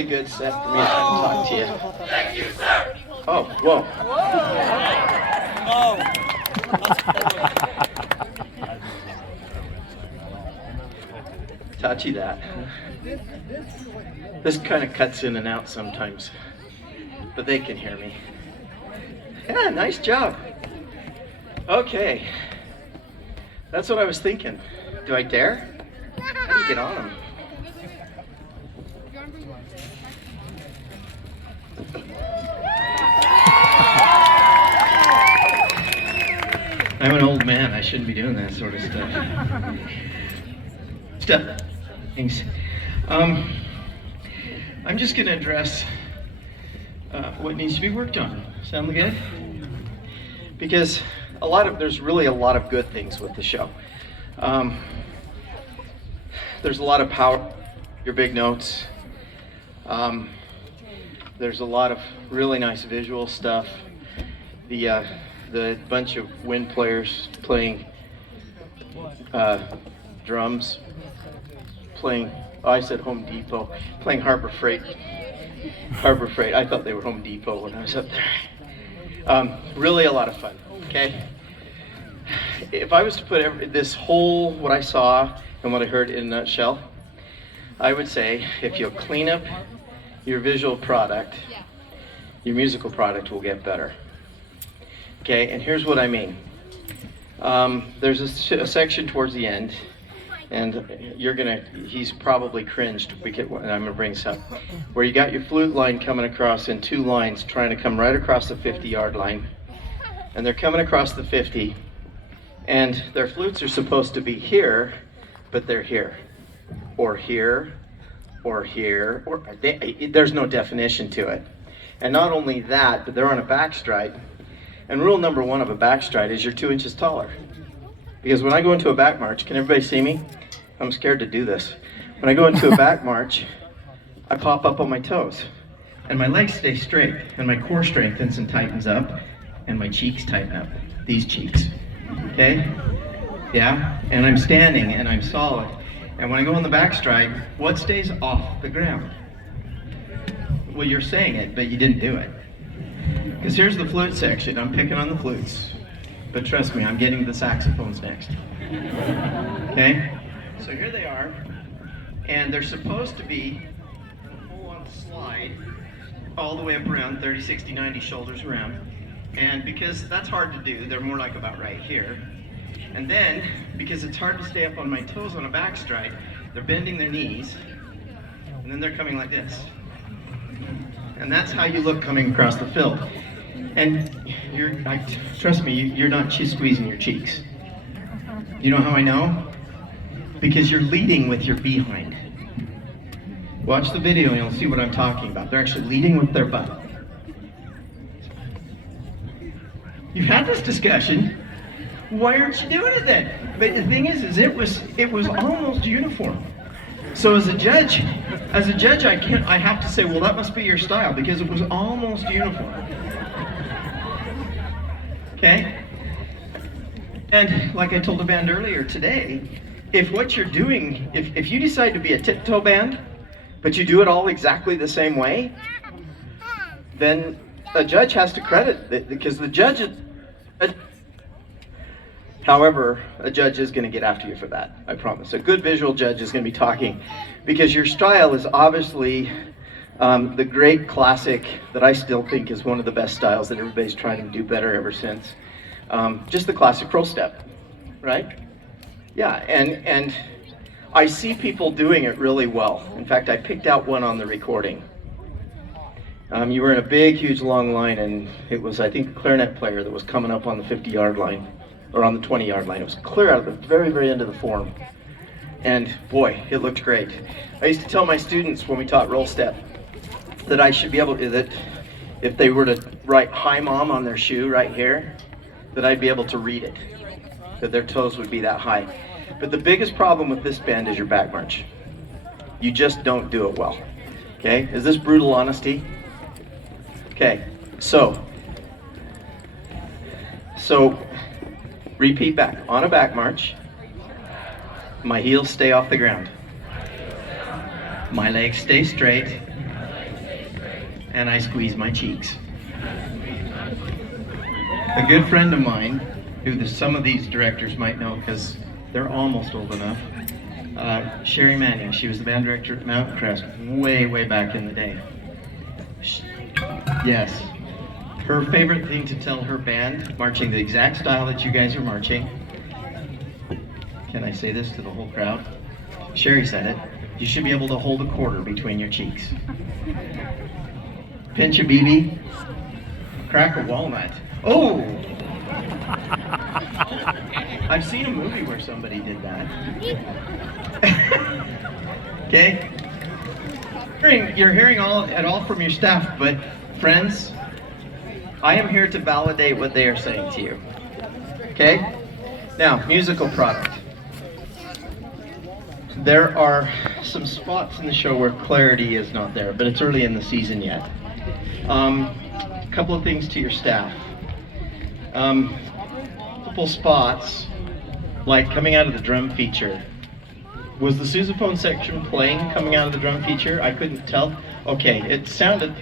awfully good set for me to talk to you. Thank you, sir. Oh, whoa. Touchy that. This kind of cuts in and out sometimes, but they can hear me. Yeah, nice job. Okay, that's what I was thinking. Do I dare? How do you get on them? I'm an old man. I shouldn't be doing that sort of stuff. Thanks. I'm just going to address what needs to be worked on. Sound good? Because there's really a lot of good things with the show. There's a lot of power, your big notes. There's a lot of really nice visual stuff. The bunch of wind players playing drums, playing, oh, I said Home Depot, playing Harbor Freight. Harbor Freight, I thought they were Home Depot when I was up there. Really a lot of fun, okay? If I was to put this whole, what I saw and what I heard in a nutshell, I would say if you'll clean up your visual product, your musical product will get better. Okay, and here's what I mean. There's a section towards the end, and he's probably cringed, and I'm gonna bring this up, where you got your flute line coming across in two lines, trying to come right across the 50-yard line, and they're coming across the 50, and their flutes are supposed to be here, but they're here, or here, or here, or there's no definition to it. And not only that, but they're on a backstride. And rule number one of a backstride is you're 2 inches taller. Because when I go into a back march, can everybody see me? I'm scared to do this. When I go into a back march, I pop up on my toes. And my legs stay straight, and my core strengthens and tightens up, and my cheeks tighten up. These cheeks, okay? Yeah, and I'm standing, and I'm solid. And when I go on the backstride, what stays off the ground? Well, you're saying it, but you didn't do it. Because here's the flute section. I'm picking on the flutes. But trust me, I'm getting the saxophones next. Okay? So here they are. And they're supposed to be full-on slide all the way up around 30, 60, 90 shoulders around. And because that's hard to do, they're more like about right here. And then, because it's hard to stay up on my toes on a backstride, they're bending their knees. And then they're coming like this. And that's how you look coming across the field. And trust me, you're not squeezing your cheeks. You know how I know? Because you're leading with your behind. Watch the video and you'll see what I'm talking about. They're actually leading with their butt. You've had this discussion. Why aren't you doing it then? But the thing is it was almost uniform. So as a judge, I have to say, well, that must be your style, because it was almost uniform. Okay? And like I told the band earlier today, if what you're doing, if you decide to be a tiptoe band, but you do it all exactly the same way, then a judge has to credit it, because the judge however, a judge is going to get after you for that, I promise. A good visual judge is going to be talking, because your style is obviously the great classic that I still think is one of the best styles that everybody's trying to do better ever since. Just the classic crow step, right? Yeah, and I see people doing it really well. In fact, I picked out one on the recording. You were in a big, huge, long line, and it was, I think, a clarinet player that was coming up on the 50-yard line, or on the 20-yard line. It was clear out of the very, very end of the form. And boy, it looked great. I used to tell my students when we taught roll step that I should be able to, that if they were to write "Hi Mom" on their shoe right here, that I'd be able to read it, that their toes would be that high. But the biggest problem with this band is your back march. You just don't do it well. Okay, is this brutal honesty? Okay, so repeat back. On a back march, my heels stay off the ground. My legs stay straight. and I squeeze my cheeks. A good friend of mine, who some of these directors might know because they're almost old enough, Sherry Manning, she was the band director at Mountain Crest way, way back in the day. Yes. Her favorite thing to tell her band, marching the exact style that you guys are marching, can I say this to the whole crowd? Sherry said it. You should be able to hold a quarter between your cheeks. Pinch a BB, crack a walnut. Oh! I've seen a movie where somebody did that. Okay? You're hearing all from your staff, but friends, I am here to validate what they are saying to you. Okay? Now, musical product. There are some spots in the show where clarity is not there, but it's early in the season yet. A couple of things to your staff. Couple spots, like coming out of the drum feature. Was the sousaphone section playing coming out of the drum feature? I couldn't tell. Okay, it sounded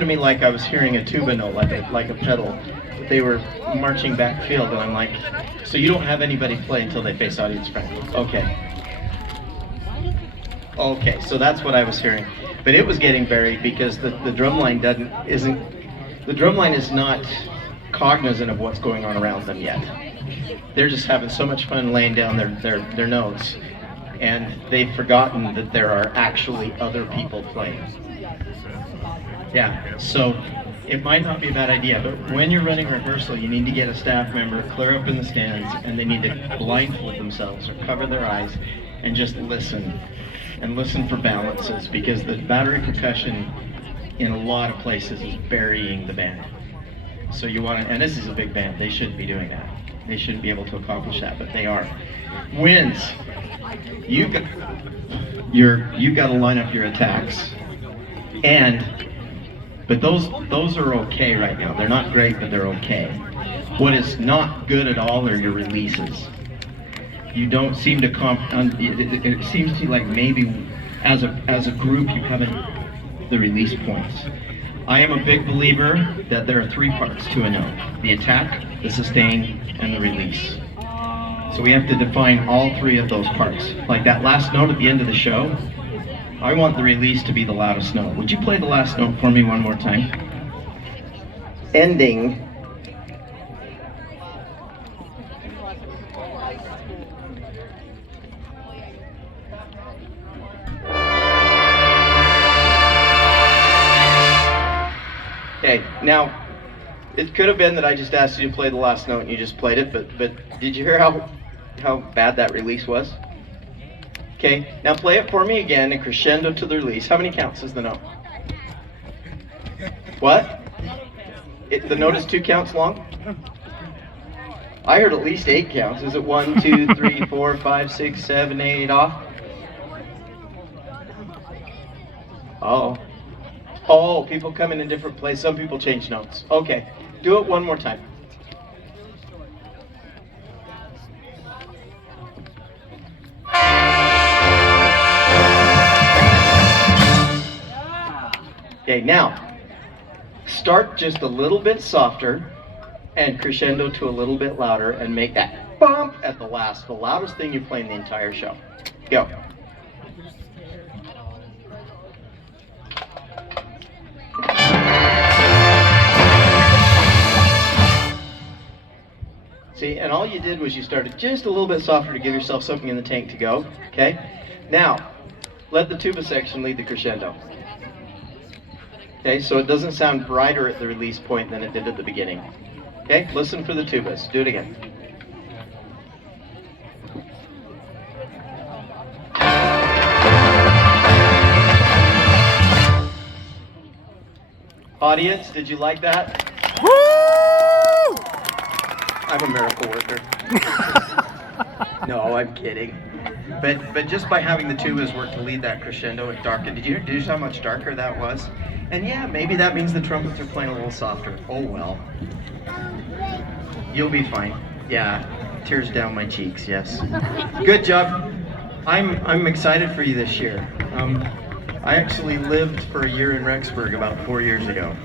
to me like I was hearing a tuba note, like a pedal. They were marching backfield, and I'm like, so you don't have anybody play until they face audience front. Okay, so that's what I was hearing. But it was getting buried because the drum line is not cognizant of what's going on around them yet. They're just having so much fun laying down their notes, and they've forgotten that there are actually other people playing. Yeah, so it might not be a bad idea, but when you're running rehearsal, you need to get a staff member clear up in the stands, and they need to blindfold themselves or cover their eyes and just listen, and listen for balances, because the battery percussion in a lot of places is burying the band. So you want to, and this is a big band, they shouldn't be doing that. They shouldn't be able to accomplish that, but they are. Winds. You've got to line up your attacks, but those are okay right now. They're not great, but they're okay. What is not good at all are your releases. You don't seem to it seems to like maybe as a group you haven't the release points. I am a big believer that there are three parts to a note: the attack, the sustain, and the release. So we have to define all three of those parts. Like that last note at the end of the show, I want the release to be the loudest note. Would you play the last note for me one more time? Ending. Okay, now, it could have been that I just asked you to play the last note and you just played it, but did you hear how bad that release was? Okay, now play it for me again and crescendo to the release. How many counts is the note? What? The note is 2 counts long? I heard at least 8 counts. Is it 1, 2, 3, 4, 5, 6, 7, 8 off? Oh, people come in different places. Some people change notes. Okay, do it one more time. Okay, now, start just a little bit softer and crescendo to a little bit louder and make that bump at the loudest thing you play in the entire show. Go. See, and all you did was you started just a little bit softer to give yourself something in the tank to go, okay? Now, let the tuba section lead the crescendo. Okay, so it doesn't sound brighter at the release point than it did at the beginning. Okay, listen for the tubas. Do it again. Audience, did you like that? Woo! I'm a miracle worker. No, I'm kidding. But just by having the tubas work to lead that crescendo and darken, did you notice how much darker that was? And yeah, maybe that means the trumpets are playing a little softer. Oh well. You'll be fine. Yeah, tears down my cheeks, yes. Good job. I'm excited for you this year. I actually lived for a year in Rexburg about 4 years ago.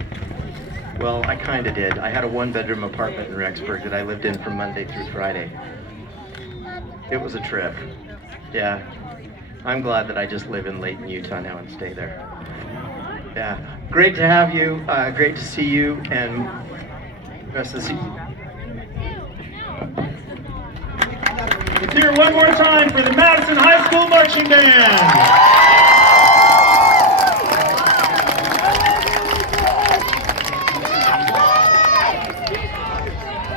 Well, I kind of did. I had a one-bedroom apartment in Rexburg that I lived in from Monday through Friday. It was a trip. Yeah. I'm glad that I just live in Layton, Utah now and stay there. Yeah. Great to have you. Great to see you. And the rest of the season. Let's hear it one more time for the Madison High School Marching Band.